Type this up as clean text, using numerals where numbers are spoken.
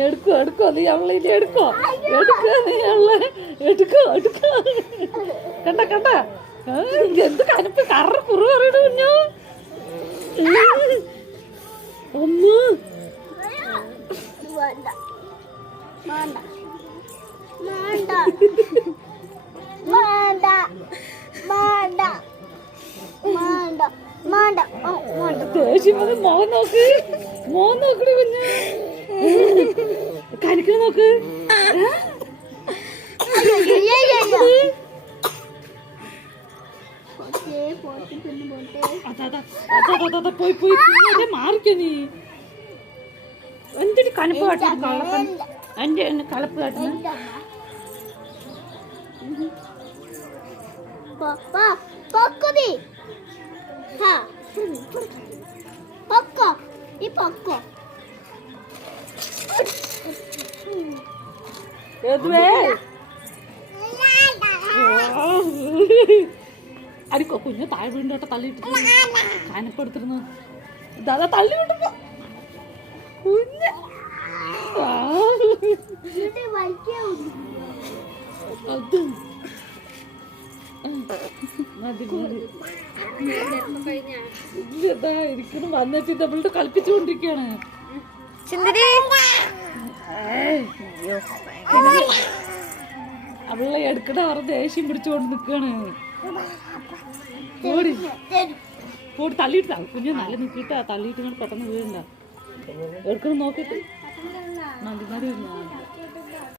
എടുക്കോ എടുക്കോ നീ അവളെ ഇനി എടുക്കോ എടുക്കോ നീ അവളെ എടുക്കോ എടുക്കോ കണ്ട കണ്ട എന്ത് കനപ്പ് കറ കുറു കറിയിട കുഞ്ഞു ഒന്ന് ദേഷ്യം മോൻ നോക്ക് മോൻ നോക്കണ കുഞ്ഞ് കനിക്കണ നോക്ക് പോയി പോയി മാറിക്കോ നീ എന്തിന് കനപ്പ് കാട്ടുന്നു കള്ളപ്പൻ എന്റെ എന്നെ കളപ്പ് കാട്ടുന്നു അടിക്കോ കുഞ്ഞു താഴെ വീണ്ടോട്ടെ തള്ളിയിട്ട് കനപ്പെടുത്തിരുന്നു ദാദാ തള്ളി വിട്ടപ്പോ കുഞ്ഞ് അത് മതി മതി ഇരിക്കുന്നു വന്നിട്ട് നമ്മളുടെ കളിപ്പിച്ചുകൊണ്ടിരിക്കുകയാണ് അവളെ എടുക്കണ അവരുടെ ദേഷ്യം പിടിച്ചുകൊണ്ട് നിൽക്കാണ് പോടി പോടി തള്ളിയിട്ടാ കുഞ്ഞ് നല്ല നിൽക്കിട്ടാ തള്ളിയിട്ട് ഇങ്ങനെ പെട്ടെന്ന് വീഴണ്ട എടുക്കണം നോക്കിട്ട് മതി മതി